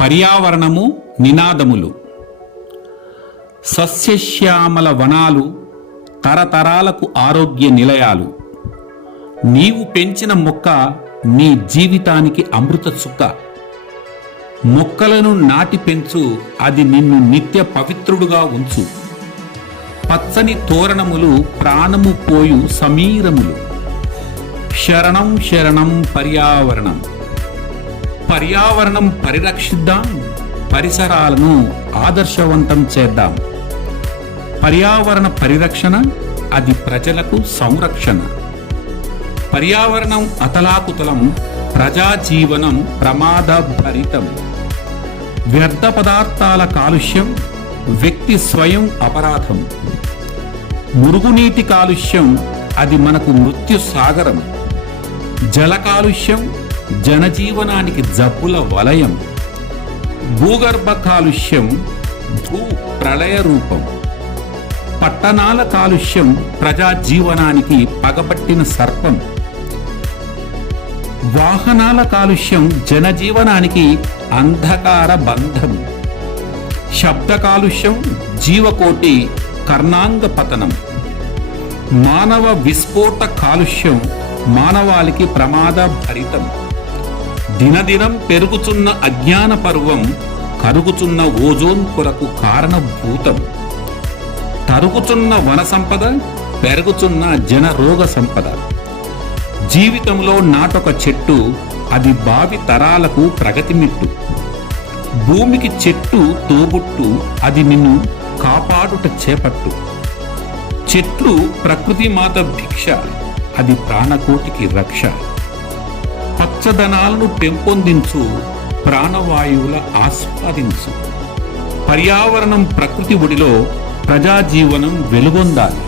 పర్యావరణము నినాదములు. సస్యశ్యామల వనాలు తరతరాలకు ఆరోగ్య నిలయాలు. నీవు పెంచిన మొక్క నీ జీవితానికి అమృత చుక్క. మొక్కలను నాటి పెంచు, అది నిన్ను నిత్య పవిత్రుడుగా ఉంచు. పచ్చని తోరణములు ప్రాణము పోయు సమీరములు. శరణం శరణం పర్యావరణం. పర్యావరణం పరిరక్షిద్దాం, పరిసరాలను ఆదర్శవంతం చేద్దాం. పర్యావరణ పరిరక్షణ, అది ప్రజలకు సంరక్షణ. పర్యావరణం అతలాకుతలం, ప్రజాజీవనం ప్రమాదభరితం. వ్యర్థ పదార్థాల కాలుష్యం, వ్యక్తి స్వయం అపరాధం. మురుగునీటి కాలుష్యం, అది మనకు మృత్యు సాగరం. జల కాలుష్యం, జనజీవనానికి జబ్బుల వలయం. భూగర్భ కాలుష్యం, భూ ప్రళయ రూపం. పట్టణాల కాలుష్యం, ప్రజాజీవనానికి పగపట్టిన సర్పం. వాహనాల కాలుష్యం, జనజీవనానికి అంధకార బంధం. శబ్ద కాలుష్యం, జీవకోటి కర్ణాంగ పతనం. మానవ విస్ఫోట కాలుష్యం, మానవాళికి ప్రమాద భరితం. దినదినం పెరుగుతున్న అజ్ఞాన పర్వం, కరుగుతున్న ఓజోన్ పొరకు కారణభూతం. తరుగుతున్న వన సంపద, పెరుగుతున్న జన రోగ సంపద. జీవితంలో నాటొక చెట్టు, అది భావి తరాలకు ప్రగతిమిట్టు. భూమికి చెట్టు తోబుట్టు, అది నిన్ను కాపాడుట చేపట్టు. చెట్లు ప్రకృతి మాత భిక్ష, అది ప్రాణకోటికి రక్ష. పచ్చదనాలను పెంపొందించు, ప్రాణవాయువుల ఆస్వాదించు. పర్యావరణం ప్రకృతి ఒడిలో ప్రజాజీవనం వెలుగొందాలి.